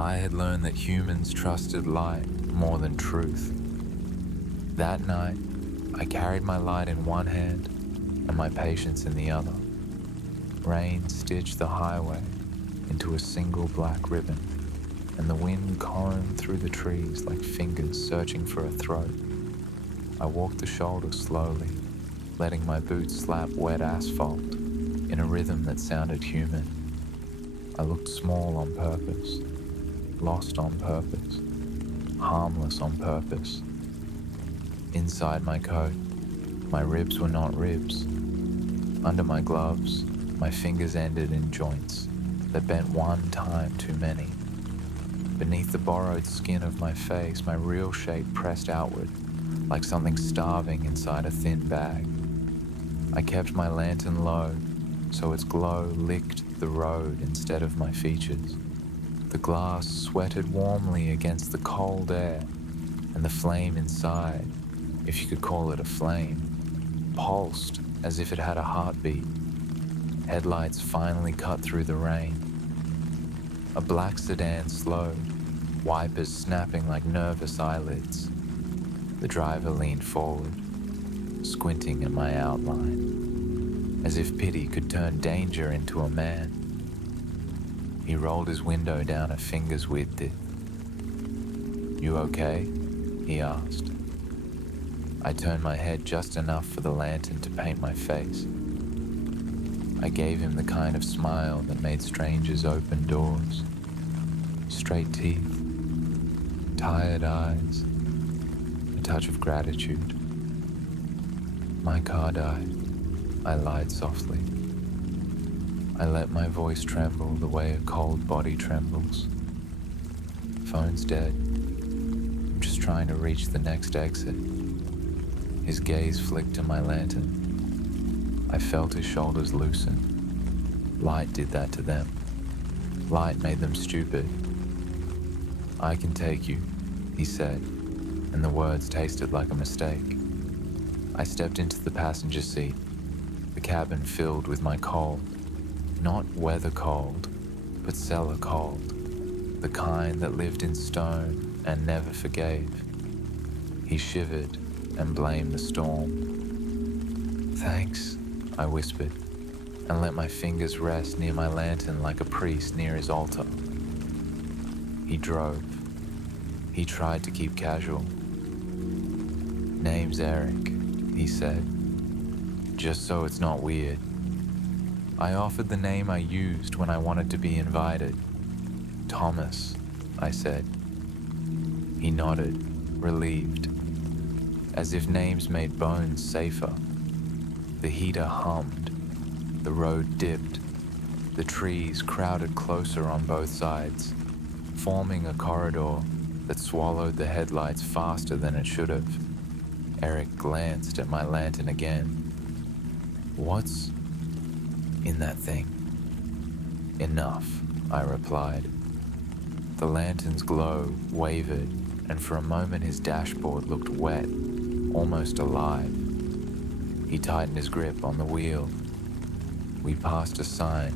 I had learned that humans trusted light more than truth. That night, I carried my light in one hand and my patience in the other. Rain stitched the highway into a single black ribbon, and the wind combed through the trees like fingers searching for a throat. I walked the shoulder slowly, letting my boots slap wet asphalt in a rhythm that sounded human. I looked small on purpose, lost on purpose, harmless on purpose. Inside my coat, my ribs were not ribs. Under my gloves, my fingers ended in joints that bent one time too many. Beneath the borrowed skin of my face, my real shape pressed outward, like something starving inside a thin bag. I kept my lantern low, so its glow licked the road instead of my features. The glass sweated warmly against the cold air, and the flame inside, if you could call it a flame, pulsed as if it had a heartbeat. Headlights finally cut through the rain. A black sedan slowed, wipers snapping like nervous eyelids. The driver leaned forward, squinting at my outline, as if pity could turn danger into a man. He rolled his window down a finger's width. "You okay?" he asked. I turned my head just enough for the lantern to paint my face. I gave him the kind of smile that made strangers open doors. Straight teeth, tired eyes, a touch of gratitude. "My car died," I lied softly. I let my voice tremble the way a cold body trembles. "Phone's dead. I'm just trying to reach the next exit." His gaze flicked to my lantern. I felt his shoulders loosen. Light did that to them. Light made them stupid. "I can take you," he said, and the words tasted like a mistake. I stepped into the passenger seat, the cabin filled with my cold. Not weather cold, but cellar cold, the kind that lived in stone and never forgave. He shivered and blamed the storm. "Thanks," I whispered, and let my fingers rest near my lantern like a priest near his altar. He drove. He tried to keep casual. "Name's Eric," he said, "just so it's not weird." I offered the name I used when I wanted to be invited. "Thomas," I said. He nodded, relieved, as if names made bones safer. The heater hummed, the road dipped, the trees crowded closer on both sides, forming a corridor that swallowed the headlights faster than it should have. Eric glanced at my lantern again. "What's in that thing?" "Enough," I replied. The lantern's glow wavered, and for a moment his dashboard looked wet, almost alive. He tightened his grip on the wheel. We passed a sign.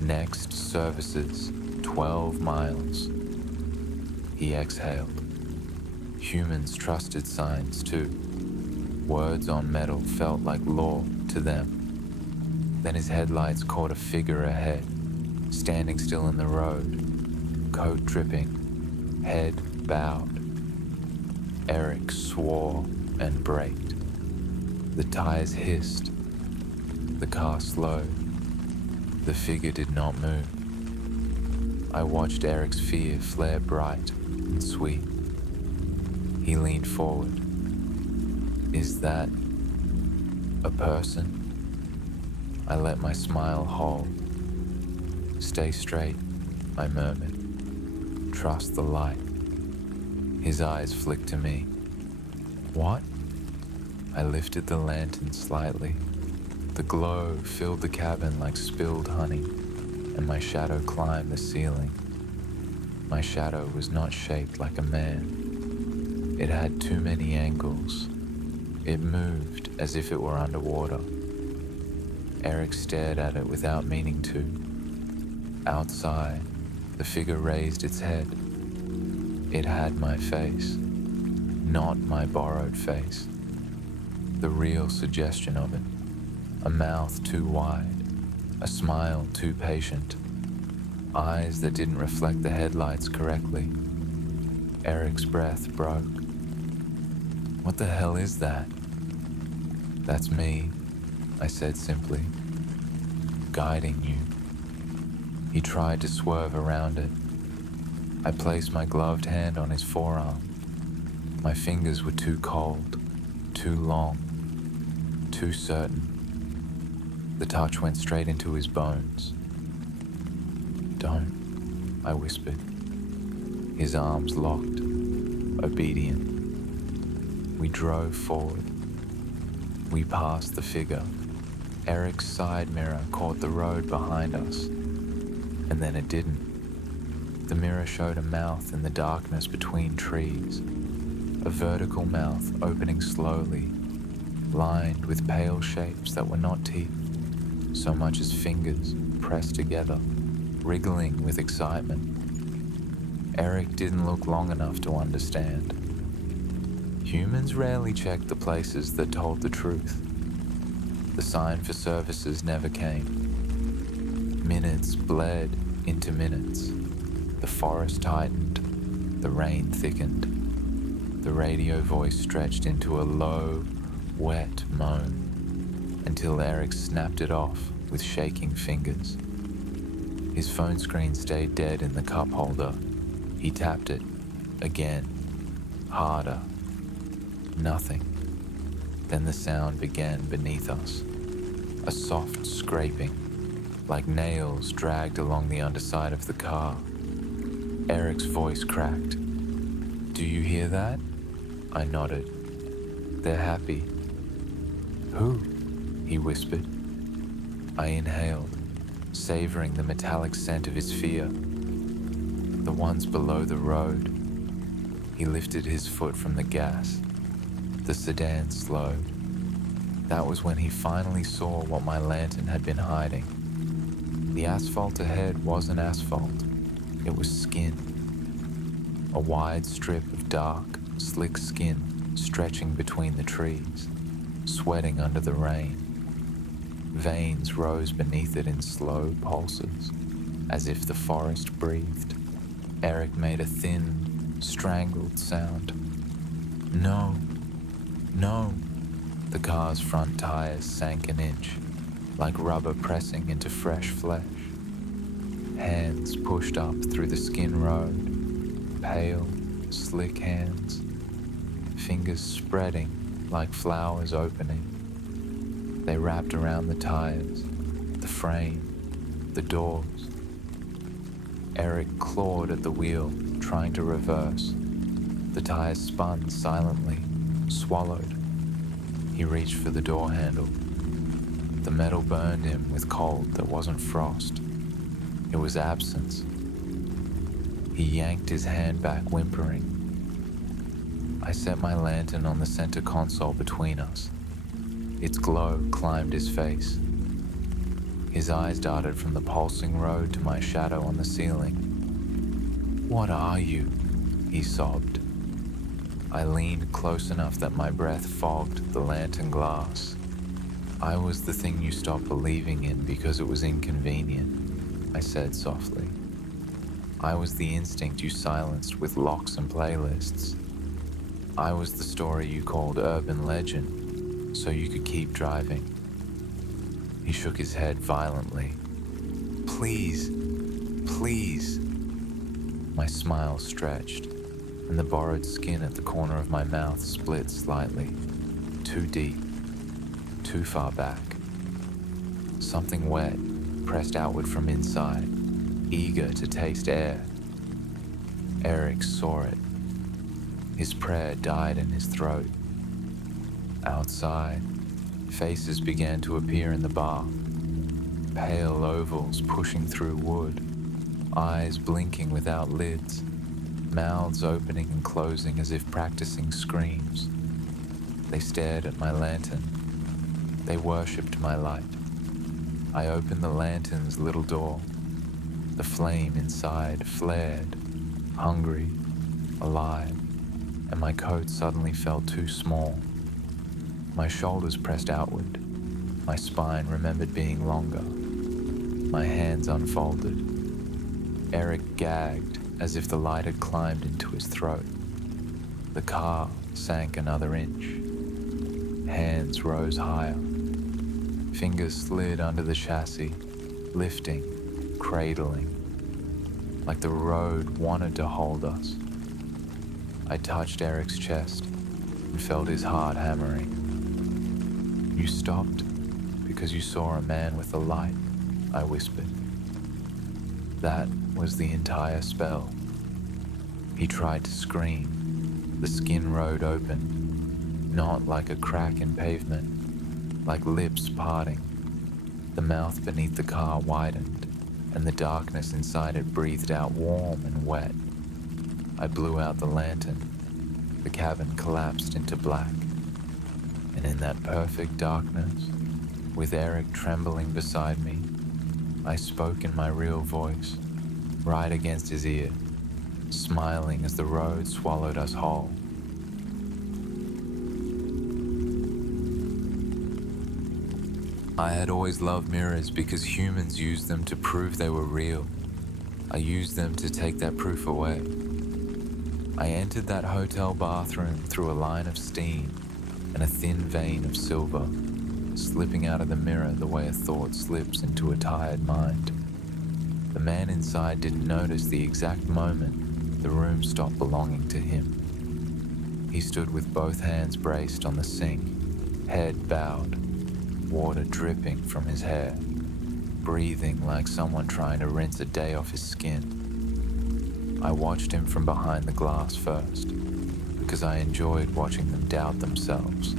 "Next services, 12 miles." He exhaled. Humans trusted signs too. Words on metal felt like law to them. Then his headlights caught a figure ahead, standing still in the road, coat dripping, head bowed. Eric swore and braked. The tires hissed. The car slowed. The figure did not move. I watched Eric's fear flare bright and sweet. He leaned forward. "Is that a person?" I let my smile hold. "Stay straight," I murmured. "Trust the light." His eyes flicked to me. "What?" I lifted the lantern slightly. The glow filled the cabin like spilled honey, and my shadow climbed the ceiling. My shadow was not shaped like a man. It had too many angles. It moved as if it were underwater. Eric stared at it without meaning to. Outside, The figure raised its head. It had my face, not my borrowed face. The real suggestion of it. A mouth too wide, a smile too patient, eyes that didn't reflect the headlights correctly. Eric's breath broke. What the hell is that? That's me, I said simply. Guiding you. He tried to swerve around it. I placed my gloved hand on his forearm. My fingers were too cold, too long, too certain. The touch went straight into his bones. Don't, I whispered. His arms locked, obedient. We drove forward. We passed the figure. Eric's side mirror caught the road behind us, and then it didn't. The mirror showed a mouth in the darkness between trees, a vertical mouth opening slowly, lined with pale shapes that were not teeth, so much as fingers pressed together, wriggling with excitement. Eric didn't look long enough to understand. Humans rarely checked the places that told the truth. The sign for services never came. Minutes bled into minutes. The forest tightened. The rain thickened. The radio voice stretched into a low, wet moan until Eric snapped it off with shaking fingers. His phone screen stayed dead in the cup holder. He tapped it again, harder. Nothing. Then the sound began beneath us. A soft scraping, like nails dragged along the underside of the car. Eric's voice cracked. Do you hear that? I nodded. They're happy. Who? He whispered. I inhaled, savoring the metallic scent of his fear. The ones below the road. He lifted his foot from the gas. The sedan slowed. That was when he finally saw what my lantern had been hiding. The asphalt ahead wasn't asphalt. It was skin. A wide strip of dark, slick skin stretching between the trees, sweating under the rain. Veins rose beneath it in slow pulses, as if the forest breathed. Eric made a thin, strangled sound. No. No. The car's front tires sank an inch, like rubber pressing into fresh flesh. Hands pushed up through the skin road, pale, slick hands, fingers spreading like flowers opening. They wrapped around the tires, the frame, the doors. Eric clawed at the wheel, trying to reverse. The tires spun silently, swallowed. He reached for the door handle. The metal burned him with cold that wasn't frost. It was absence. He yanked his hand back, whimpering. I set my lantern on the center console between us. Its glow climbed his face. His eyes darted from the pulsing road to my shadow on the ceiling. What are you? He sobbed. I leaned close enough that my breath fogged the lantern glass. I was the thing you stopped believing in because it was inconvenient, I said softly. I was the instinct you silenced with locks and playlists. I was the story you called urban legend, so you could keep driving. He shook his head violently. Please, please. My smile stretched, and the borrowed skin at the corner of my mouth split slightly. Too deep, too far back. Something wet pressed outward from inside, eager to taste air. Eric saw it. His prayer died in his throat. Outside, faces began to appear in the bar. Pale ovals pushing through wood, eyes blinking without lids, mouths opening and closing as if practicing screams. They stared at my lantern. They worshipped my light. I opened the lantern's little door. The flame inside flared, hungry, alive, and my coat suddenly felt too small. My shoulders pressed outward. My spine remembered being longer. My hands unfolded. Eric gagged as if the light had climbed into his throat. The car sank another inch. Hands rose higher. Fingers slid under the chassis, lifting, cradling, like the road wanted to hold us. I touched Eric's chest and felt his heart hammering. "You stopped because you saw a man with a light," I whispered. That was the entire spell. He tried to scream. The skin rode open, not like a crack in pavement, like lips parting. The mouth beneath the car widened, and the darkness inside it breathed out warm and wet. I blew out the lantern. The cabin collapsed into black. And in that perfect darkness, with Eric trembling beside me, I spoke in my real voice, right against his ear, smiling as the road swallowed us whole. I had always loved mirrors because humans used them to prove they were real. I used them to take that proof away. I entered that hotel bathroom through a line of steam and a thin vein of silver, slipping out of the mirror the way a thought slips into a tired mind. The man inside didn't notice the exact moment the room stopped belonging to him. He stood with both hands braced on the sink, head bowed, water dripping from his hair, breathing like someone trying to rinse a day off his skin. I watched him from behind the glass first, because I enjoyed watching them doubt themselves.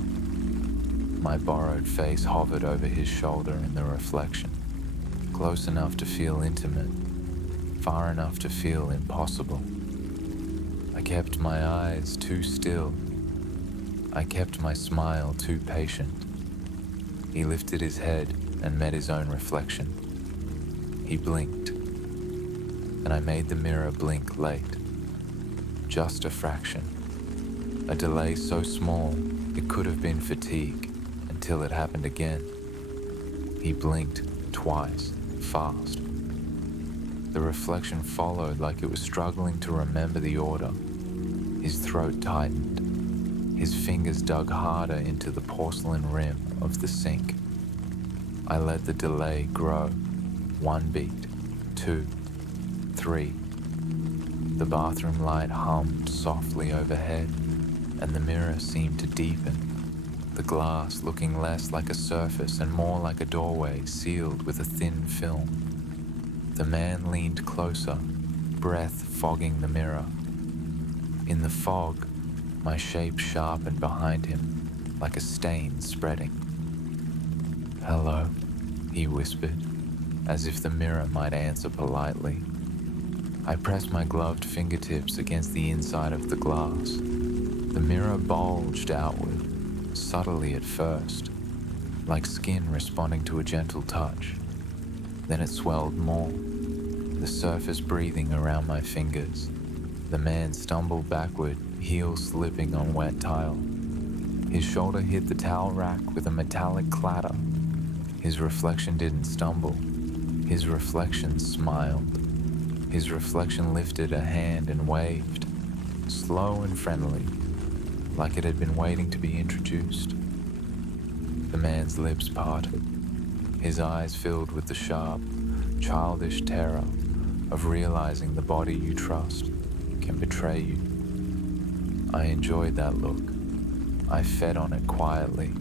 My borrowed face hovered over his shoulder in the reflection, close enough to feel intimate, far enough to feel impossible. I kept my eyes too still. I kept my smile too patient. He lifted his head and met his own reflection. He blinked, and I made the mirror blink late. Just a fraction. A delay so small it could have been fatigue until it happened again. He blinked twice, fast. The reflection followed like it was struggling to remember the order. His throat tightened. His fingers dug harder into the porcelain rim of the sink. I let the delay grow. 1 beat, 2, 3. The bathroom light hummed softly overhead, and the mirror seemed to deepen, the glass looking less like a surface and more like a doorway sealed with a thin film. The man leaned closer, breath fogging the mirror. In the fog, my shape sharpened behind him, like a stain spreading. "Hello," he whispered, as if the mirror might answer politely. I pressed my gloved fingertips against the inside of the glass. The mirror bulged outward, subtly at first, like skin responding to a gentle touch. Then it swelled more, the surface breathing around my fingers. The man stumbled backward, heel slipping on wet tile. His shoulder hit the towel rack with a metallic clatter. His reflection didn't stumble. His reflection smiled. His reflection lifted a hand and waved, slow and friendly, like it had been waiting to be introduced. The man's lips parted. His eyes filled with the sharp, childish terror of realizing the body you trust can betray you. I enjoyed that look. I fed on it quietly.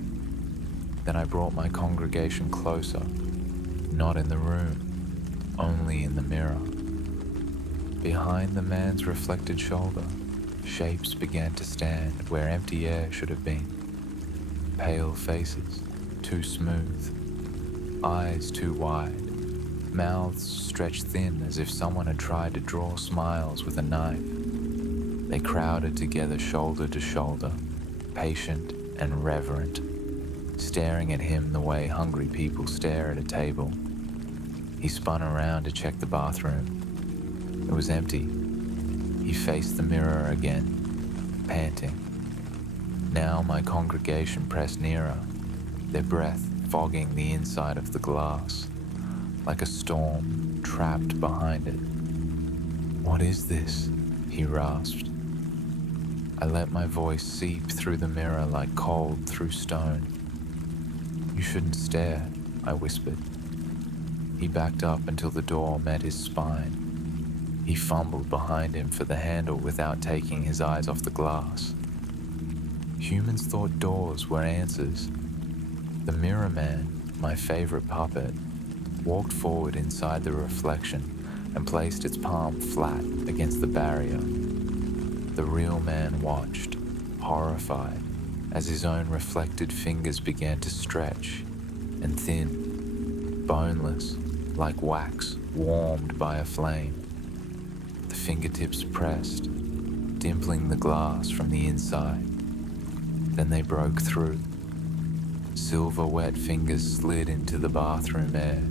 Then I brought my congregation closer, not in the room, only in the mirror. Behind the man's reflected shoulder, shapes began to stand where empty air should have been. Pale faces, too smooth, eyes too wide, mouths stretched thin as if someone had tried to draw smiles with a knife. They crowded together shoulder to shoulder, patient and reverent, staring at him the way hungry people stare at a table. He spun around to check the bathroom. It was empty. He faced the mirror again, panting. Now my congregation pressed nearer, their breath fogging the inside of the glass, like a storm trapped behind it. "What is this?" he rasped. I let my voice seep through the mirror like cold through stone. "You shouldn't stare," I whispered. He backed up until the door met his spine. He fumbled behind him for the handle without taking his eyes off the glass. Humans thought doors were answers. The mirror man, my favorite puppet, walked forward inside the reflection and placed its palm flat against the barrier. The real man watched, horrified, as his own reflected fingers began to stretch and thin, boneless, like wax warmed by a flame. The fingertips pressed, dimpling the glass from the inside. Then they broke through. Silver wet fingers slid into the bathroom air,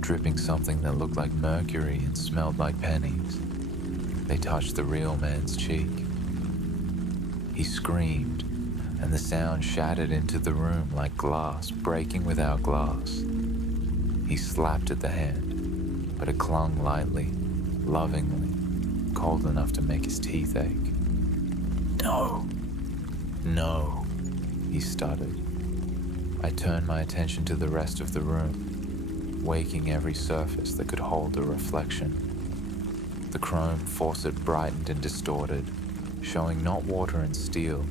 dripping something that looked like mercury and smelled like pennies. They touched the real man's cheek. He screamed, and the sound shattered into the room like glass breaking without glass. He slapped at the hand, but it clung lightly, lovingly, cold enough to make his teeth ache. "No, no," he stuttered. I turned my attention to the rest of the room, waking every surface that could hold a reflection. The chrome faucet brightened and distorted, showing not water and steel,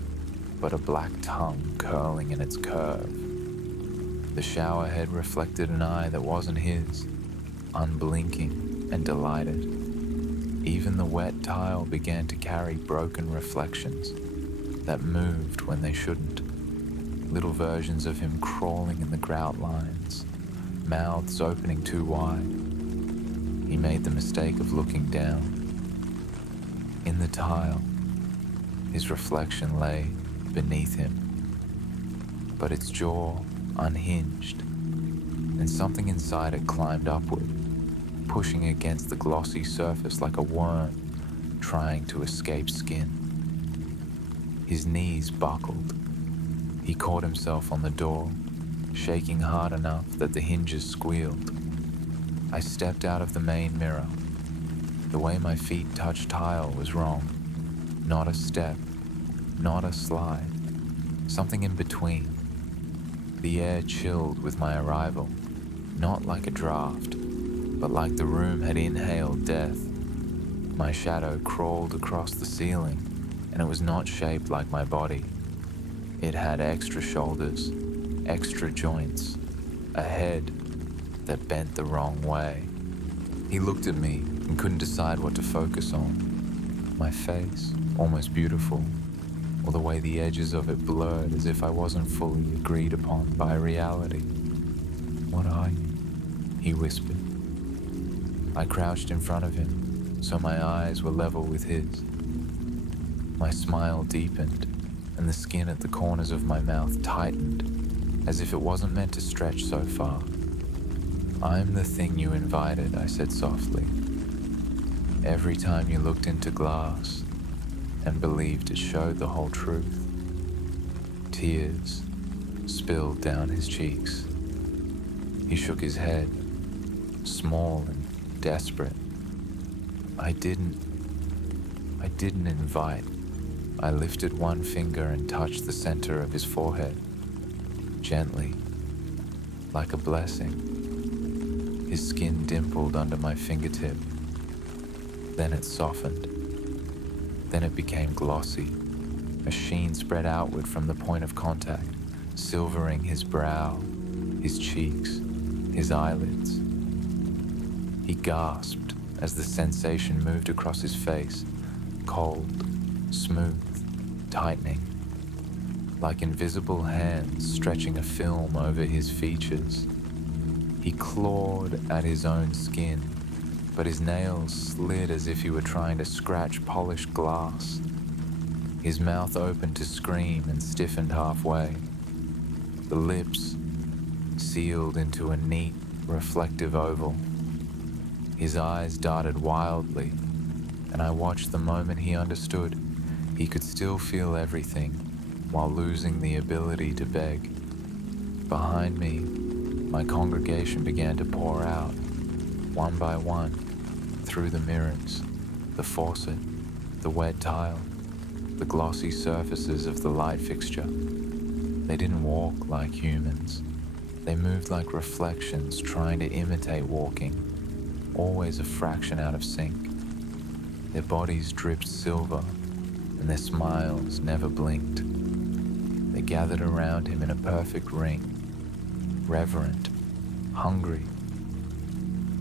but a black tongue curling in its curve. The shower head reflected an eye that wasn't his, unblinking and delighted. Even the wet tile began to carry broken reflections that moved when they shouldn't. Little versions of him crawling in the grout lines, mouths opening too wide. He made the mistake of looking down. In the tile, his reflection lay beneath him, but its jaw unhinged, and something inside it climbed upward, pushing against the glossy surface like a worm trying to escape skin. His knees buckled. He caught himself on the door, shaking hard enough that the hinges squealed. I stepped out of the main mirror. The way my feet touched tile was wrong. Not a step, not a slide, something in between. The air chilled with my arrival, not like a draft, but like the room had inhaled death. My shadow crawled across the ceiling, and it was not shaped like my body. It had extra shoulders, extra joints, a head that bent the wrong way. He looked at me and couldn't decide what to focus on. My face, almost beautiful, or the way the edges of it blurred as if I wasn't fully agreed upon by reality. "What are you?" he whispered. I crouched in front of him, so my eyes were level with his. My smile deepened, and the skin at the corners of my mouth tightened, as if it wasn't meant to stretch so far. "I'm the thing you invited," I said softly. "Every time you looked into glass and believed it showed the whole truth." Tears spilled down his cheeks. He shook his head, small and desperate. I didn't invite." I lifted one finger and touched the center of his forehead, gently, like a blessing. His skin dimpled under my fingertip. Then it softened. Then it became glossy. A sheen spread outward from the point of contact, silvering his brow, his cheeks, his eyelids. He gasped as the sensation moved across his face, cold, smooth, tightening, like invisible hands stretching a film over his features. He clawed at his own skin, but his nails slid as if he were trying to scratch polished glass. His mouth opened to scream and stiffened halfway. The lips sealed into a neat, reflective oval. His eyes darted wildly, and I watched the moment he understood he could still feel everything while losing the ability to beg. Behind me, my congregation began to pour out, one by one, through the mirrors, the faucet, the wet tile, the glossy surfaces of the light fixture. They didn't walk like humans. They moved like reflections trying to imitate walking, always a fraction out of sync. Their bodies dripped silver, and their smiles never blinked. They gathered around him in a perfect ring, reverent, hungry.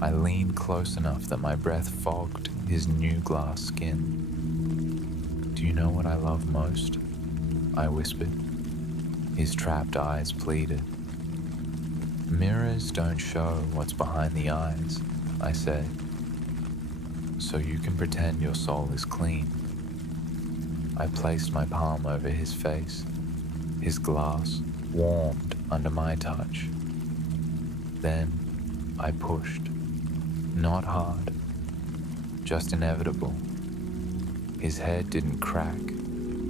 I leaned close enough that my breath fogged his new glass skin. "Do you know what I love most?" I whispered. His trapped eyes pleaded. "Mirrors don't show what's behind the eyes," I said. "So you can pretend your soul is clean." I placed my palm over his face. His glass warmed under my touch. Then I pushed. Not hard, just inevitable. His head didn't crack.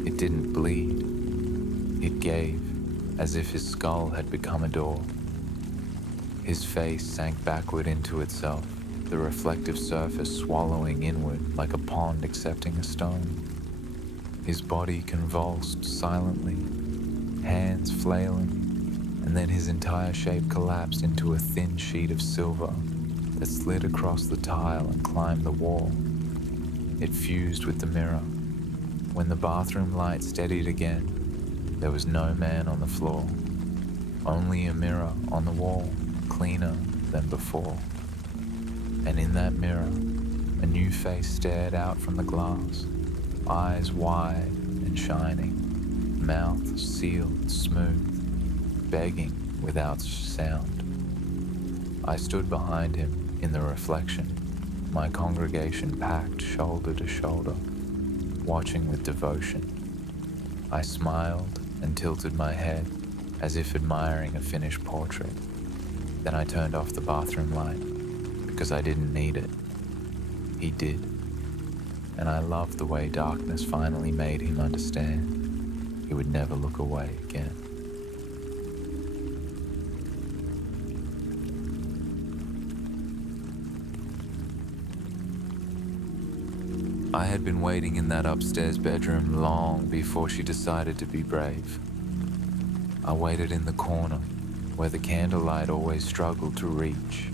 It didn't bleed. It gave, as if his skull had become a door. His face sank backward into itself, the reflective surface swallowing inward like a pond accepting a stone. His body convulsed silently, hands flailing, and then his entire shape collapsed into a thin sheet of silver that slid across the tile and climbed the wall. It fused with the mirror. When the bathroom light steadied again, there was no man on the floor, only a mirror on the wall, cleaner than before. And in that mirror, a new face stared out from the glass, eyes wide and shining, mouth sealed smooth, begging without sound. I stood behind him in the reflection, my congregation packed shoulder to shoulder, watching with devotion. I smiled and tilted my head as if admiring a finished portrait. Then I turned off the bathroom light because I didn't need it. He did. And I loved the way darkness finally made him understand he would never look away again. I had been waiting in that upstairs bedroom long before she decided to be brave. I waited in the corner where the candlelight always struggled to reach.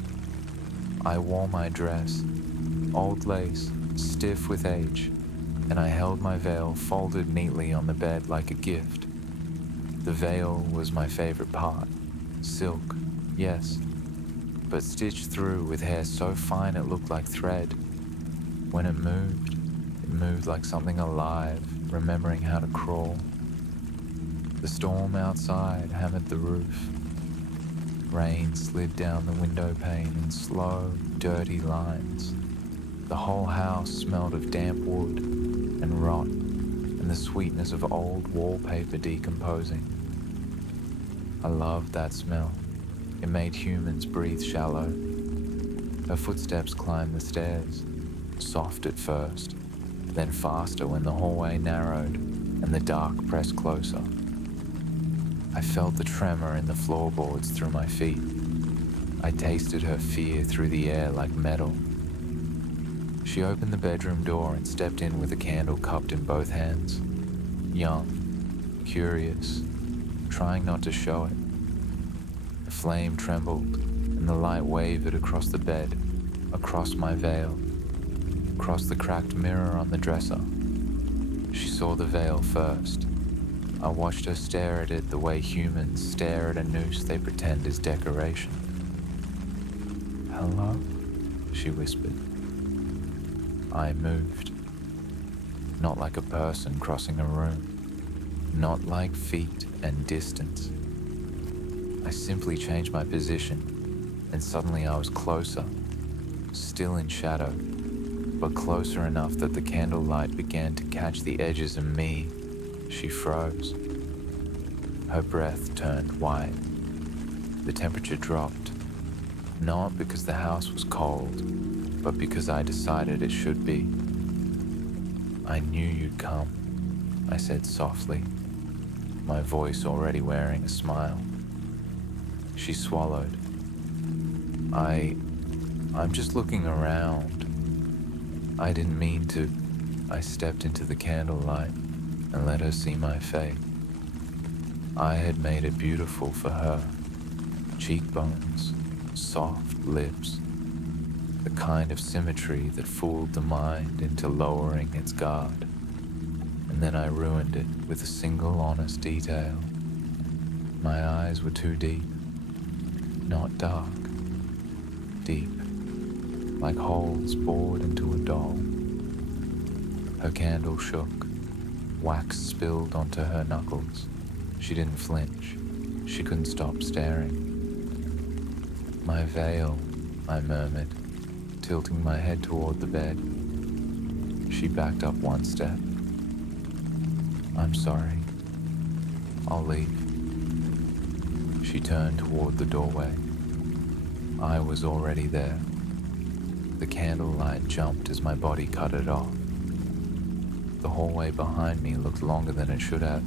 I wore my dress, old lace, stiff with age, and I held my veil folded neatly on the bed like a gift. The veil was my favorite part. Silk, yes, but stitched through with hair so fine it looked like thread. When it moved like something alive, remembering how to crawl. The storm outside hammered the roof. Rain slid down the window pane in slow, dirty lines. The whole house smelled of damp wood and rot and the sweetness of old wallpaper decomposing. I loved that smell. It made humans breathe shallow. Her footsteps climbed the stairs, soft at first, then faster when the hallway narrowed and the dark pressed closer. I felt the tremor in the floorboards through my feet. I tasted her fear through the air like metal. She opened the bedroom door and stepped in with a candle cupped in both hands. Young, curious, trying not to show it. The flame trembled and the light wavered across the bed, across my veil, across the cracked mirror on the dresser. She saw the veil first. I watched her stare at it the way humans stare at a noose they pretend is decoration. "Hello?" she whispered. I moved. Not like a person crossing a room. Not like feet and distance. I simply changed my position, and suddenly I was closer, still in shadow, but closer enough that the candlelight began to catch the edges of me. She froze. Her breath turned white. The temperature dropped, not because the house was cold, but because I decided it should be. I knew you'd come, I said softly, my voice already wearing a smile. She swallowed. I'm just looking around. I didn't mean to. I stepped into the candlelight and let her see my fate. I had made it beautiful for her. Cheekbones, soft lips, the kind of symmetry that fooled the mind into lowering its guard. And then I ruined it with a single honest detail. My eyes were too deep, not dark, deep, like holes bored into a doll. Her candle shook, wax spilled onto her knuckles. She didn't flinch, she couldn't stop staring. My veil, I murmured, tilting my head toward the bed. She backed up one step. I'm sorry. I'll leave. She turned toward the doorway. I was already there. The candlelight jumped as my body cut it off. The hallway behind me looked longer than it should have,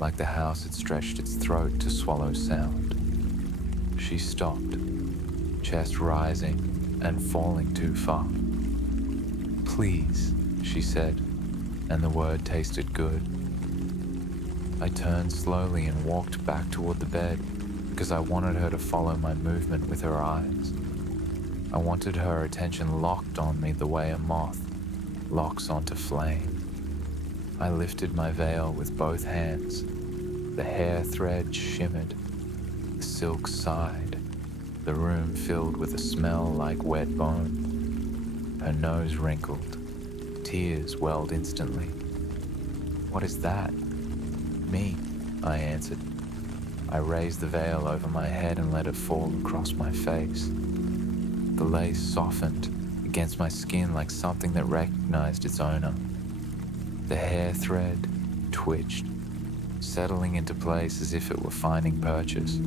like the house had stretched its throat to swallow sound. She stopped, chest rising and falling too far. Please, she said, and the word tasted good. I turned slowly and walked back toward the bed because I wanted her to follow my movement with her eyes. I wanted her attention locked on me the way a moth locks onto flame. I lifted my veil with both hands. The hair thread shimmered. The silk sighed. The room filled with a smell like wet bone. Her nose wrinkled. Tears welled instantly. What is that? Me, I answered. I raised the veil over my head and let it fall across my face. The lace softened against my skin like something that recognized its owner. The hair thread twitched, settling into place as if it were finding purchase.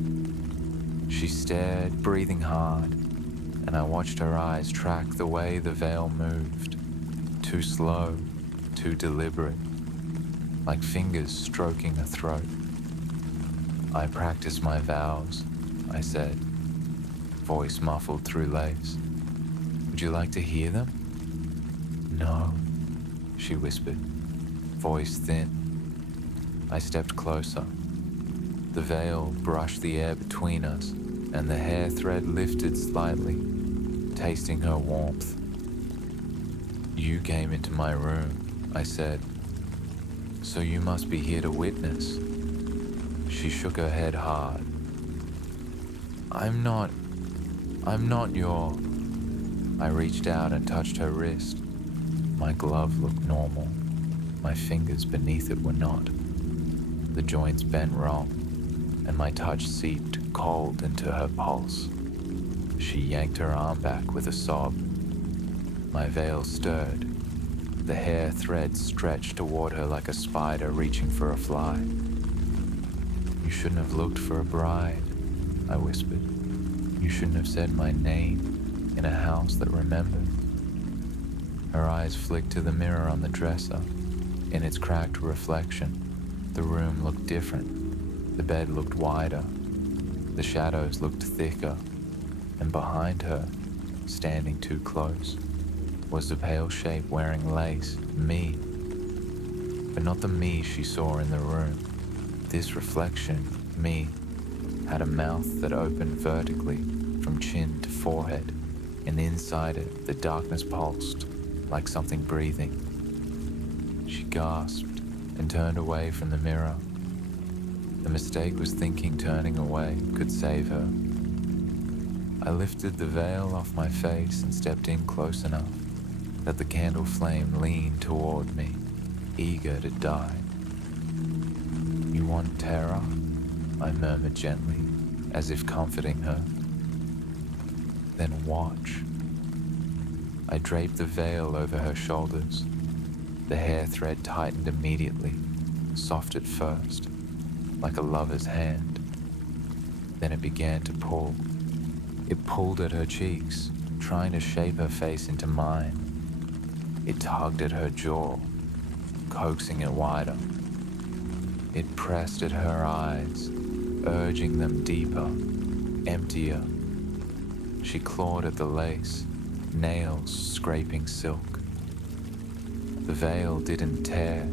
She stared, breathing hard, and I watched her eyes track the way the veil moved. Too slow, too deliberate, like fingers stroking a throat. I practice my vows, I said, voice muffled through lace. Would you like to hear them? No, she whispered, voice thin. I stepped closer. The veil brushed the air between us, and the hair thread lifted slightly, tasting her warmth. You came into my room, I said, so you must be here to witness. She shook her head hard. I'm not your... I reached out and touched her wrist. My glove looked normal. My fingers beneath it were not. The joints bent wrong, and my touch seeped cold into her pulse. She yanked her arm back with a sob. My veil stirred. The hair thread stretched toward her like a spider reaching for a fly. You shouldn't have looked for a bride, I whispered. You shouldn't have said my name in a house that remembered. Her eyes flicked to the mirror on the dresser. In its cracked reflection, the room looked different. The bed looked wider. The shadows looked thicker. And behind her, standing too close, was the pale shape wearing lace, me. But not the me she saw in the room. This reflection, me, had a mouth that opened vertically from chin to forehead, and inside it the darkness pulsed like something breathing. She gasped and turned away from the mirror. The mistake was thinking turning away could save her. I lifted the veil off my face and stepped in close enough that the candle flame leaned toward me, eager to die. You want terror? I murmured gently, as if comforting her. Then watch. I draped the veil over her shoulders. The hair thread tightened immediately, soft at first, like a lover's hand. Then it began to pull. It pulled at her cheeks, trying to shape her face into mine. It tugged at her jaw, coaxing it wider. It pressed at her eyes, urging them deeper, emptier. She clawed at the lace, nails scraping silk. The veil didn't tear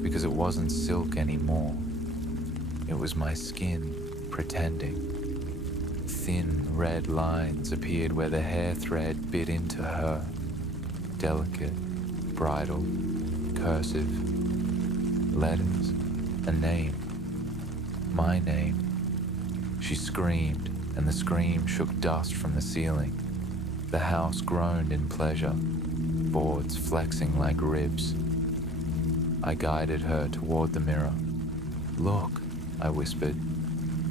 because it wasn't silk anymore. It was my skin pretending. Thin red lines appeared where the hair thread bit into her. Delicate, bridal, cursive, letters, a name, my name. She screamed, and the scream shook dust from the ceiling. The house groaned in pleasure, boards flexing like ribs. I guided her toward the mirror. "Look," I whispered.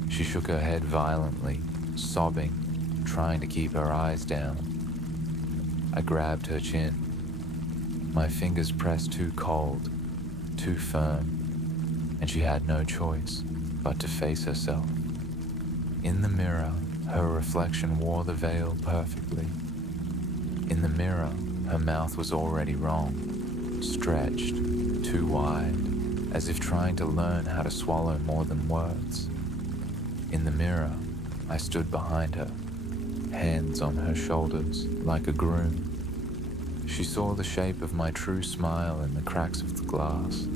She shook her head violently, sobbing, trying to keep her eyes down. I grabbed her chin. My fingers pressed too cold, too firm, and she had no choice but to face herself. In the mirror, her reflection wore the veil perfectly. In the mirror, her mouth was already wrong, stretched, too wide, as if trying to learn how to swallow more than words. In the mirror, I stood behind her, hands on her shoulders like a groom. She saw the shape of my true smile in the cracks of the glass,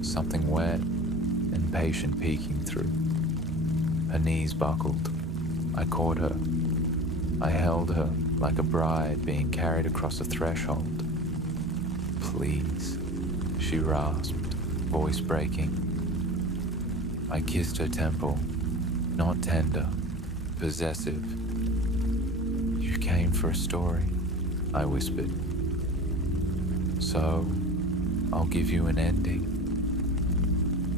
something wet and patient peeking through. Her knees buckled. I caught her. I held her like a bride being carried across a threshold. "Please," she rasped, voice breaking. I kissed her temple, not tender, possessive. "You came for a story," I whispered. "So, I'll give you an ending."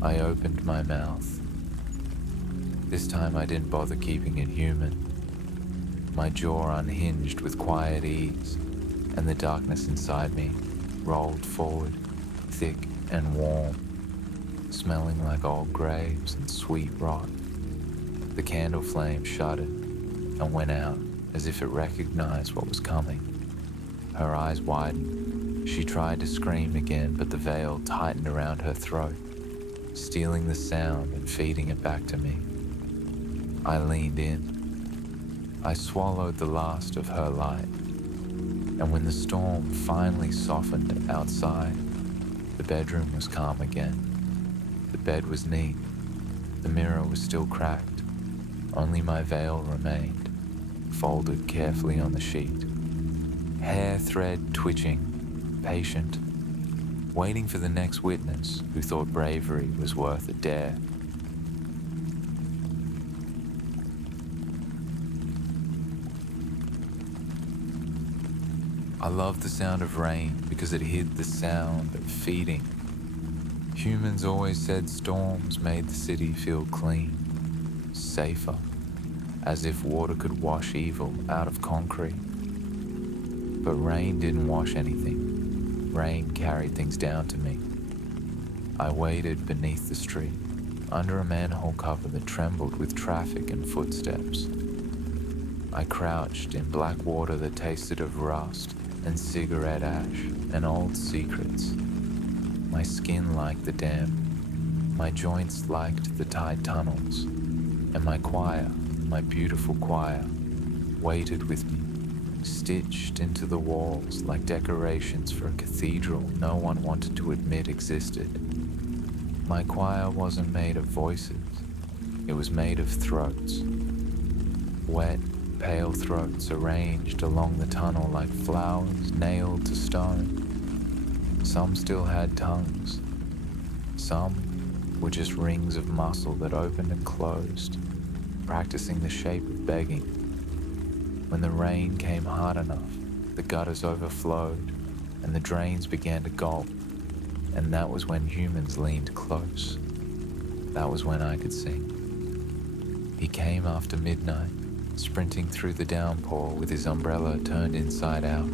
I opened my mouth. This time I didn't bother keeping it human. My jaw unhinged with quiet ease, and the darkness inside me rolled forward, thick and warm, smelling like old graves and sweet rot. The candle flame shuddered and went out as if it recognized what was coming. Her eyes widened. She tried to scream again, but the veil tightened around her throat, stealing the sound and feeding it back to me. I leaned in. I swallowed the last of her light, and when the storm finally softened outside, the bedroom was calm again. The bed was neat. The mirror was still cracked. Only my veil remained, folded carefully on the sheet. Hair thread twitching, patient, waiting for the next witness who thought bravery was worth a dare. I loved the sound of rain because it hid the sound of feeding. Humans always said storms made the city feel clean, safer, as if water could wash evil out of concrete. But rain didn't wash anything. Rain carried things down to me. I waited beneath the street, under a manhole cover that trembled with traffic and footsteps. I crouched in black water that tasted of rust and cigarette ash and old secrets. My skin liked the damp, my joints liked the tight tunnels, and my choir, my beautiful choir, waited with me, stitched into the walls like decorations for a cathedral no one wanted to admit existed. My choir wasn't made of voices, it was made of throats. Wet, pale throats arranged along the tunnel like flowers nailed to stone. Some still had tongues. Some were just rings of muscle that opened and closed, practicing the shape of begging. When the rain came hard enough, the gutters overflowed and the drains began to gulp, and that was when humans leaned close. That was when I could sing. He came after midnight, sprinting through the downpour with his umbrella turned inside out,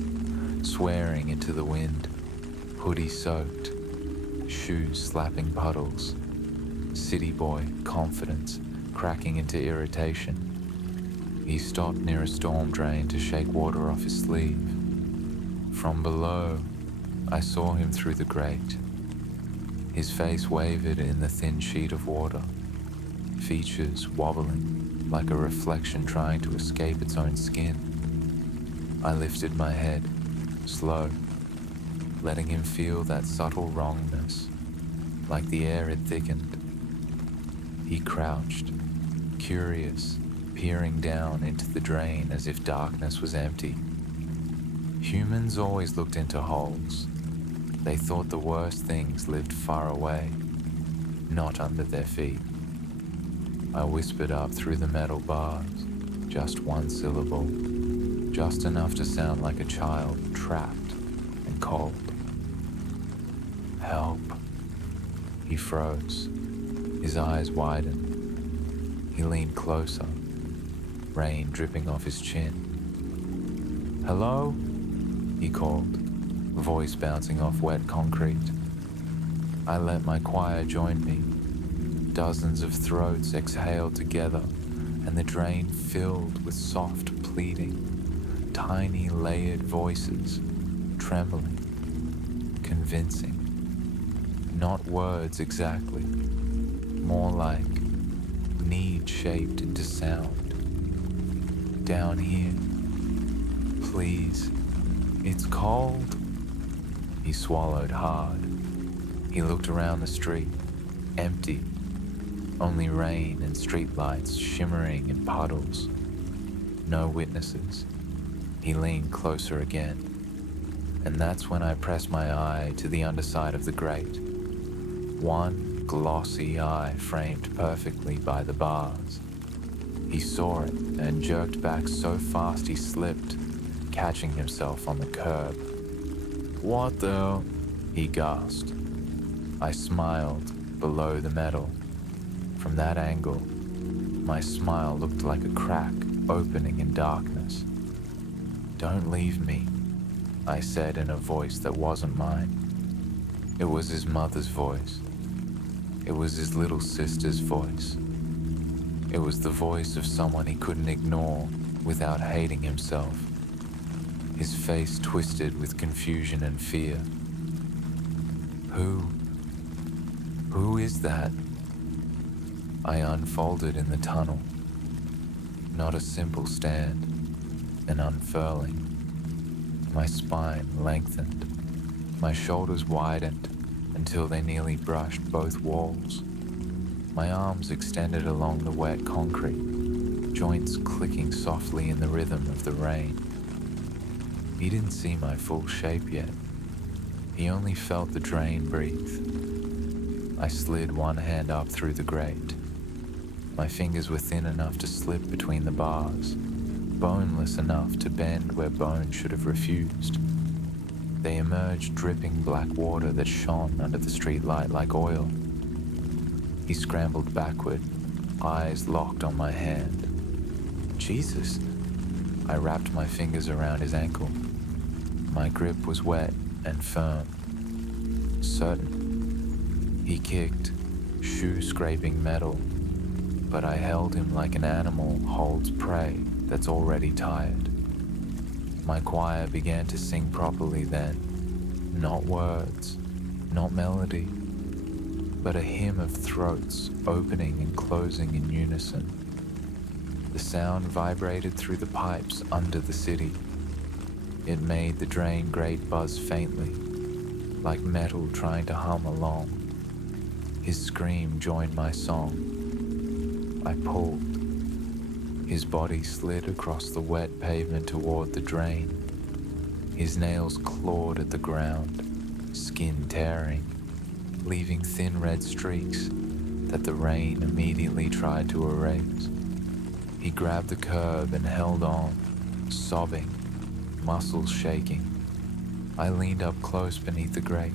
swearing into the wind, hoodie soaked, shoes slapping puddles, city boy confidence cracking into irritation. He stopped near a storm drain to shake water off his sleeve. From below, I saw him through the grate. His face wavered in the thin sheet of water, features wobbling like a reflection trying to escape its own skin. I lifted my head, slow, letting him feel that subtle wrongness, like the air had thickened. He crouched, curious, peering down into the drain as if darkness was empty. Humans always looked into holes. They thought the worst things lived far away, not under their feet. I whispered up through the metal bars, just one syllable, just enough to sound like a child trapped and cold. Help. He froze. His eyes widened. He leaned closer, rain dripping off his chin. Hello? He called, voice bouncing off wet concrete. I let my choir join me. Dozens of throats exhaled together, and the drain filled with soft pleading, tiny layered voices, trembling, convincing. Not words exactly, more like need shaped into sound. Down here, please, it's cold. He swallowed hard. He looked around the street, empty, only rain and streetlights shimmering in puddles. No witnesses. He leaned closer again, and that's when I pressed my eye to the underside of the grate. One glossy eye framed perfectly by the bars. He saw it and jerked back so fast he slipped, catching himself on the curb. What the? He gasped. I smiled below the metal. From that angle, my smile looked like a crack opening in darkness. Don't leave me, I said in a voice that wasn't mine. It was his mother's voice. It was his little sister's voice. It was the voice of someone he couldn't ignore without hating himself. His face twisted with confusion and fear. Who is that? I unfolded in the tunnel. Not a simple stand, an unfurling. My spine lengthened. My shoulders widened until they nearly brushed both walls. My arms extended along the wet concrete, joints clicking softly in the rhythm of the rain. He didn't see my full shape yet. He only felt the drain breathe. I slid one hand up through the grate. My fingers were thin enough to slip between the bars, boneless enough to bend where bone should have refused. They emerged dripping black water that shone under the streetlight like oil. He scrambled backward, eyes locked on my hand. Jesus! I wrapped my fingers around his ankle. My grip was wet and firm, certain. He kicked, shoe scraping metal, but I held him like an animal holds prey that's already tired. My choir began to sing properly then, not words, not melody, but a hymn of throats opening and closing in unison. The sound vibrated through the pipes under the city. It made the drain grate buzz faintly, like metal trying to hum along. His scream joined my song. I pulled. His body slid across the wet pavement toward the drain. His nails clawed at the ground, skin tearing, leaving thin red streaks that the rain immediately tried to erase. He grabbed the curb and held on, sobbing, muscles shaking. I leaned up close beneath the grate,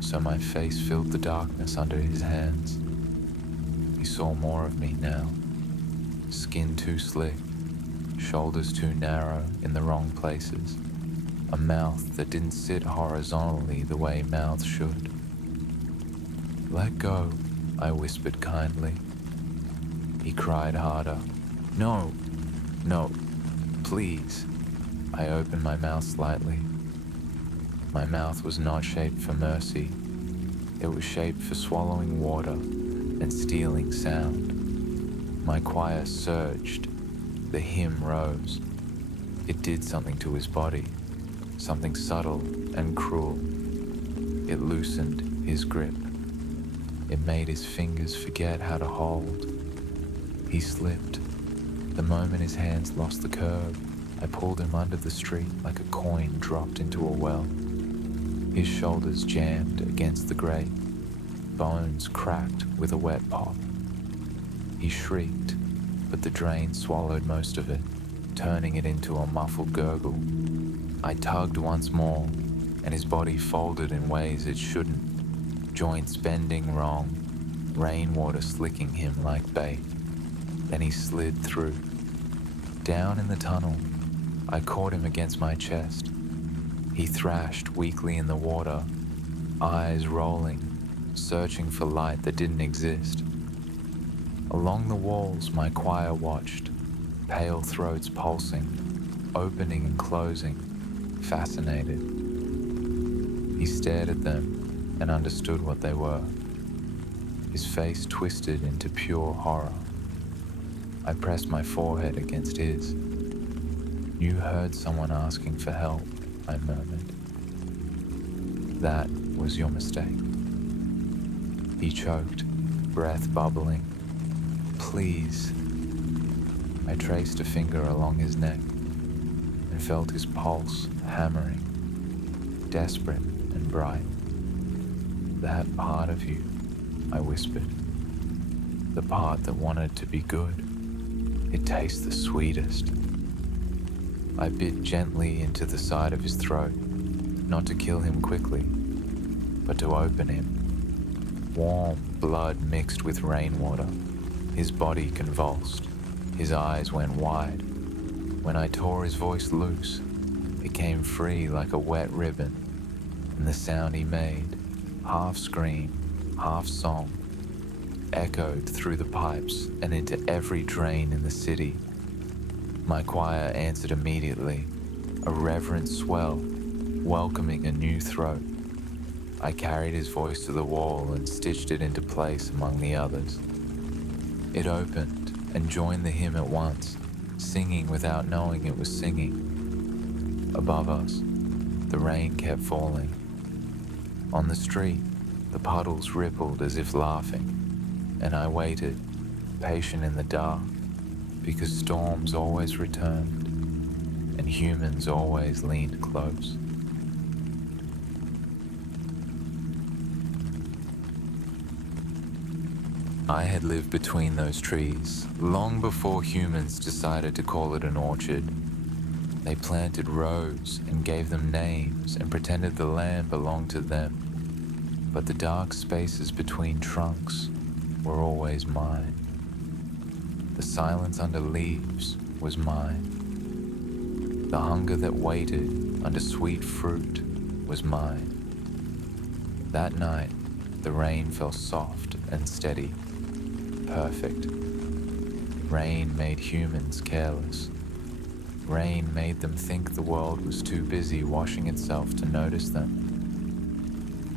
so my face filled the darkness under his hands. He saw more of me now. Skin too slick, shoulders too narrow in the wrong places, a mouth that didn't sit horizontally the way mouths should. Let go, I whispered kindly. He cried harder. No, No, please. I opened my mouth slightly. My mouth was not shaped for mercy. It was shaped for swallowing water and stealing sound. My choir surged. The hymn rose. It did something to his body, something subtle and cruel. It loosened his grip. It made his fingers forget how to hold. He slipped. The moment his hands lost the curb, I pulled him under the street like a coin dropped into a well. His shoulders jammed against the grate. Bones cracked with a wet pop. He shrieked, but the drain swallowed most of it, turning it into a muffled gurgle. I tugged once more, and his body folded in ways it shouldn't, joints bending wrong, rainwater slicking him like bait. Then he slid through. Down in the tunnel, I caught him against my chest. He thrashed weakly in the water, eyes rolling, searching for light that didn't exist. Along the walls, my choir watched, pale throats pulsing, opening and closing, fascinated. He stared at them and understood what they were. His face twisted into pure horror. I pressed my forehead against his. "You heard someone asking for help," I murmured. "That was your mistake." He choked, breath bubbling. "Please." I traced a finger along his neck and felt his pulse hammering, desperate and bright. "That part of you," I whispered. "The part that wanted to be good. It tastes the sweetest." I bit gently into the side of his throat, not to kill him quickly, but to open him. Warm blood mixed with rainwater. His body convulsed. His eyes went wide. When I tore his voice loose, it came free like a wet ribbon, and the sound he made, half scream, half song, echoed through the pipes and into every drain in the city. My choir answered immediately, a reverent swell, welcoming a new throat. I carried his voice to the wall and stitched it into place among the others. It opened and joined the hymn at once, singing without knowing it was singing. Above us, the rain kept falling. On the street, the puddles rippled as if laughing, and I waited, patient in the dark, because storms always returned, and humans always leaned close. I had lived between those trees long before humans decided to call it an orchard. They planted rows and gave them names and pretended the land belonged to them. But the dark spaces between trunks were always mine. The silence under leaves was mine. The hunger that waited under sweet fruit was mine. That night, the rain fell soft and steady. Perfect. Rain made humans careless. Rain made them think the world was too busy washing itself to notice them.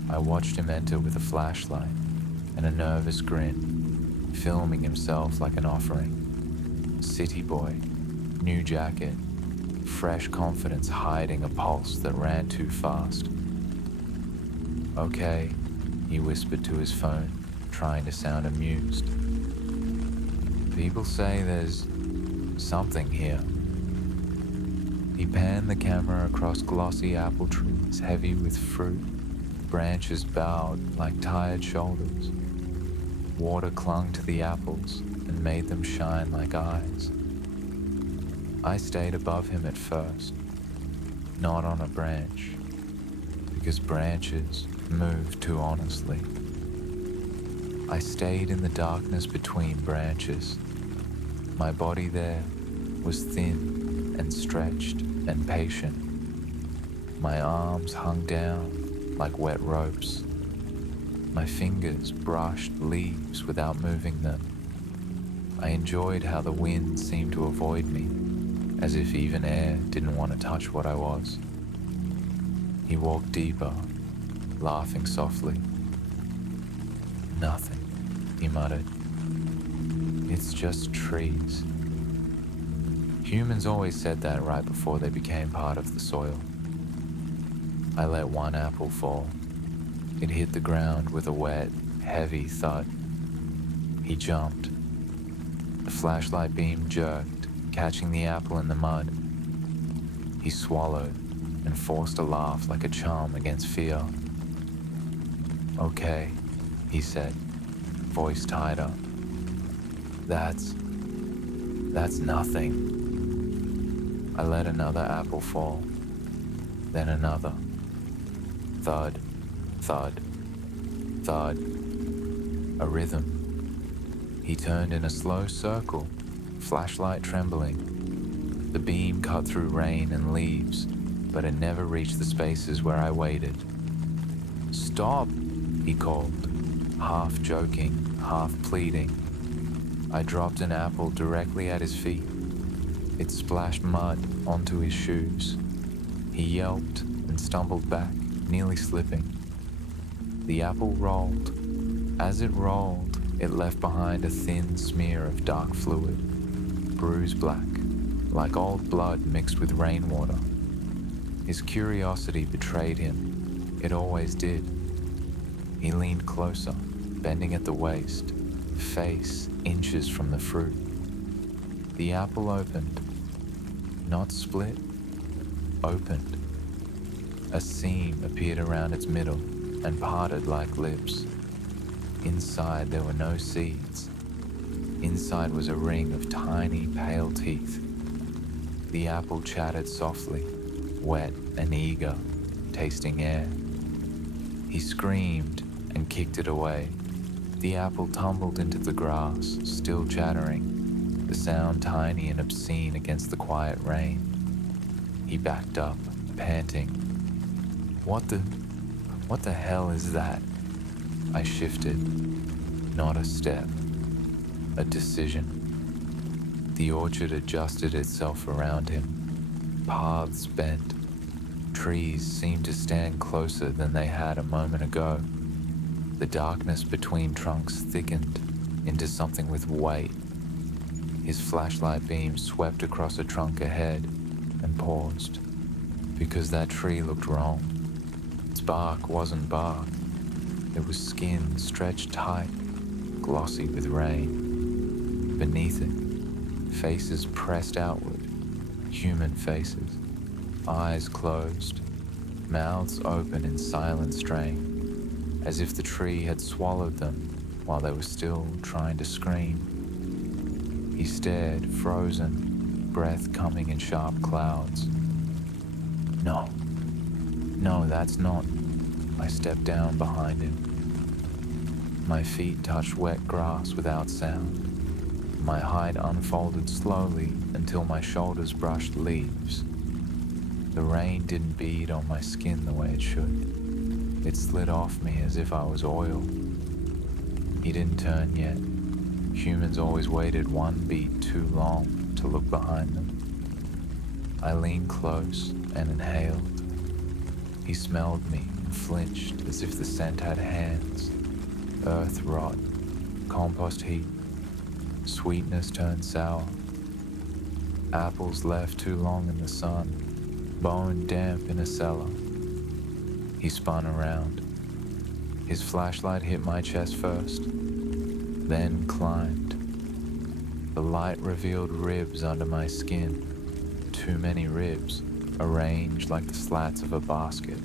I watched him enter with a flashlight and a nervous grin, filming himself like an offering. City boy, new jacket, fresh confidence hiding a pulse that ran too fast. "Okay," he whispered to his phone, trying to sound amused. "People say there's something here." He panned the camera across glossy apple trees heavy with fruit, branches bowed like tired shoulders. Water clung to the apples and made them shine like eyes. I stayed above him at first, not on a branch, because branches move too honestly. I stayed in the darkness between branches. My body there was thin and stretched and patient. My arms hung down like wet ropes. My fingers brushed leaves without moving them. I enjoyed how the wind seemed to avoid me, as if even air didn't want to touch what I was. He walked deeper, laughing softly. "Nothing," he muttered. "It's just trees." Humans always said that right before they became part of the soil. I let one apple fall. It hit the ground with a wet, heavy thud. He jumped. The flashlight beam jerked, catching the apple in the mud. He swallowed and forced a laugh like a charm against fear. "Okay," he said, voice tighter. That's nothing." I let another apple fall, then another. Thud, thud, thud. A rhythm. He turned in a slow circle, flashlight trembling. The beam cut through rain and leaves, but it never reached the spaces where I waited. "Stop," he called, half joking, half pleading. I dropped an apple directly at his feet. It splashed mud onto his shoes. He yelped and stumbled back, nearly slipping. The apple rolled. As it rolled, it left behind a thin smear of dark fluid, bruised black, like old blood mixed with rainwater. His curiosity betrayed him. It always did. He leaned closer, bending at the waist, face inches from the fruit. The apple opened. Not split, opened. A seam appeared around its middle and parted like lips. Inside there were no seeds. Inside was a ring of tiny, pale teeth. The apple chattered softly, wet and eager, tasting air. He screamed and kicked it away. The apple tumbled into the grass, still chattering, the sound tiny and obscene against the quiet rain. He backed up, panting. What the hell is that?" I shifted. Not a step. A decision. The orchard adjusted itself around him. Paths bent. Trees seemed to stand closer than they had a moment ago. The darkness between trunks thickened into something with weight. His flashlight beam swept across a trunk ahead and paused, because that tree looked wrong. Its bark wasn't bark. It was skin stretched tight, glossy with rain. Beneath it, faces pressed outward, human faces, eyes closed, mouths open in silent strain, as if the tree had swallowed them while they were still trying to scream. He stared, frozen, breath coming in sharp clouds. No, that's not." I stepped down behind him. My feet touched wet grass without sound. My hide unfolded slowly until my shoulders brushed leaves. The rain didn't bead on my skin the way it should. It slid off me as if I was oil. He didn't turn yet. Humans always waited one beat too long to look behind them. I leaned close and inhaled. He smelled me and flinched as if the scent had hands. Earth rot, compost heat, sweetness turned sour. Apples left too long in the sun, bone damp in a cellar. He spun around. His flashlight hit my chest first, then climbed. The light revealed ribs under my skin. Too many ribs, arranged like the slats of a basket.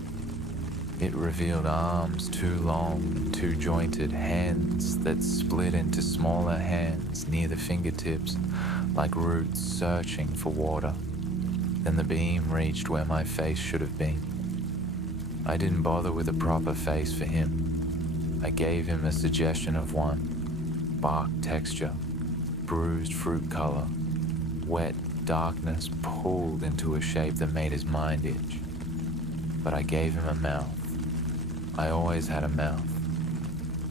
It revealed arms too long and too jointed, hands that split into smaller hands near the fingertips, like roots searching for water. Then the beam reached where my face should have been. I didn't bother with a proper face for him. I gave him a suggestion of one. Bark texture, bruised fruit color, wet darkness pulled into a shape that made his mind itch. But I gave him a mouth. I always had a mouth.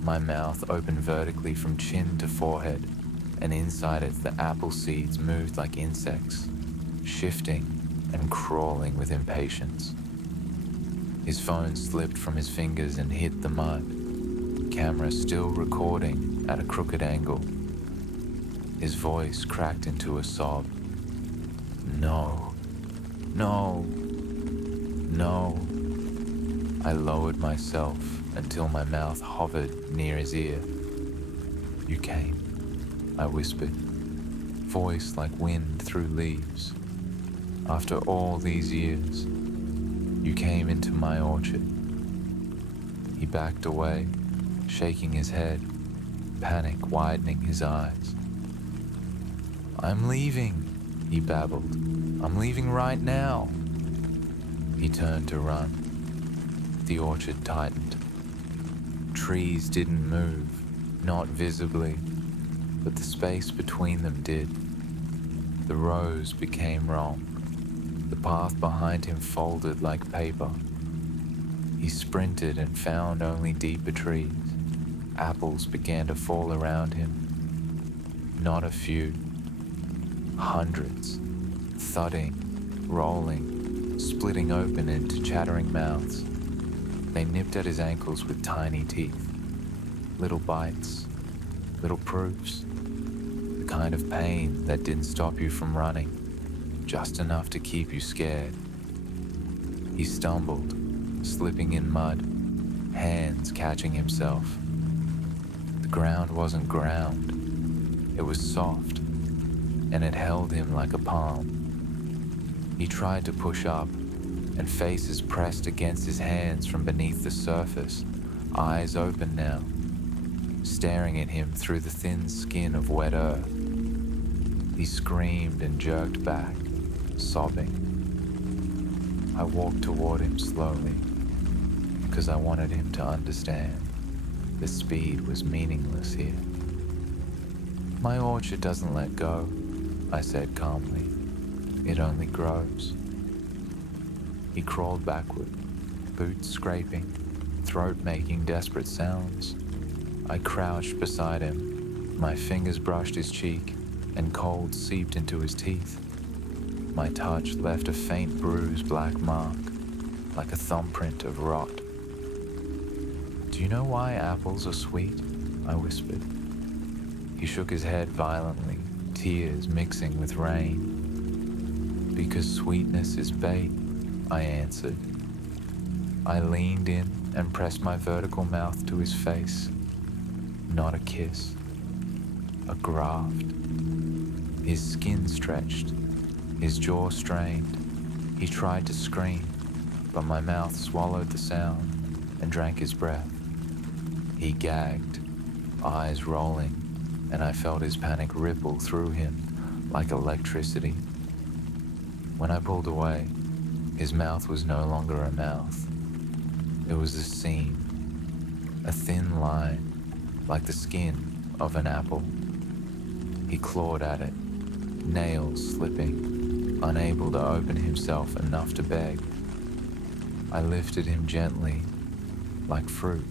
My mouth opened vertically from chin to forehead, and inside it the apple seeds moved like insects, shifting and crawling with impatience. His phone slipped from his fingers and hit the mud, camera still recording at a crooked angle. His voice cracked into a sob. No, no, no. I lowered myself until my mouth hovered near his ear. You came, I whispered, voice like wind through leaves. After all these years, you came into my orchard. He backed away, shaking his head, panic widening his eyes. I'm leaving, he babbled. I'm leaving right now. He turned to run. The orchard tightened. Trees didn't move, not visibly, but the space between them did. The rows became wrong. The path behind him folded like paper. He sprinted and found only deeper trees. Apples began to fall around him. Not a few. Hundreds. Thudding, rolling, splitting open into chattering mouths. They nipped at his ankles with tiny teeth. Little bites. Little proofs. The kind of pain that didn't stop you from running. Just enough to keep you scared. He stumbled, slipping in mud, hands catching himself. The ground wasn't ground. It was soft, and it held him like a palm. He tried to push up, and faces pressed against his hands from beneath the surface, eyes open now, staring at him through the thin skin of wet earth. He screamed and jerked back, sobbing. I walked toward him slowly, because I wanted him to understand the speed was meaningless here. My orchard doesn't let go, I said calmly. It only grows. He crawled backward, boots scraping, throat making desperate sounds. I crouched beside him. My fingers brushed his cheek, and cold seeped into his teeth. My touch left a faint bruised black mark, like a thumbprint of rot. Do you know why apples are sweet? I whispered. He shook his head violently, tears mixing with rain. Because sweetness is bait, I answered. I leaned in and pressed my vertical mouth to his face. Not a kiss, a graft. His skin stretched, his jaw strained. He tried to scream, but my mouth swallowed the sound and drank his breath. He gagged, eyes rolling, and I felt his panic ripple through him like electricity. When I pulled away, his mouth was no longer a mouth. It was a seam, a thin line, like the skin of an apple. He clawed at it, nails slipping, unable to open himself enough to beg. I lifted him gently, like fruit,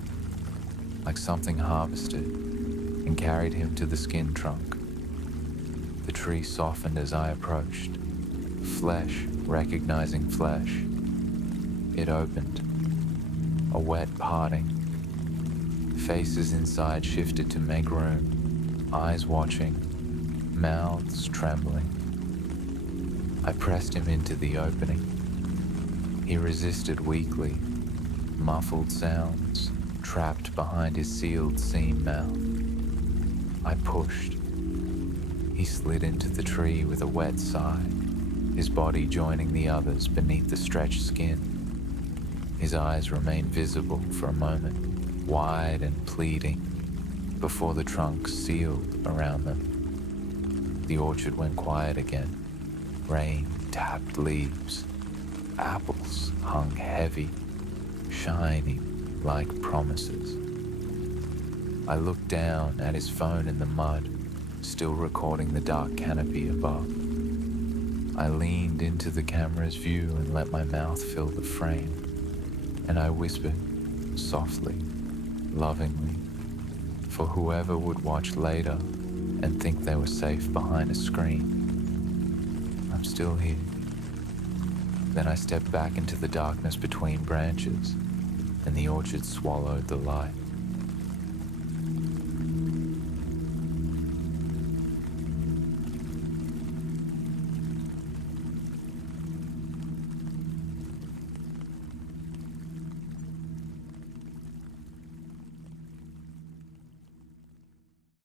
like something harvested, and carried him to the skin trunk. The tree softened as I approached, flesh recognizing flesh. It opened, a wet parting. Faces inside shifted to make room, eyes watching, mouths trembling. I pressed him into the opening. He resisted weakly, muffled sounds trapped behind his sealed seam mouth. I pushed. He slid into the tree with a wet sigh, his body joining the others beneath the stretched skin. His eyes remained visible for a moment, wide and pleading, before the trunk sealed around them. The orchard went quiet again. Rain tapped leaves. Apples hung heavy, shining like promises. I looked down at his phone in the mud, still recording the dark canopy above. I leaned into the camera's view and let my mouth fill the frame, and I whispered, softly, lovingly, for whoever would watch later and think they were safe behind a screen. I'm still here. Then I stepped back into the darkness between branches, and the orchard swallowed the light.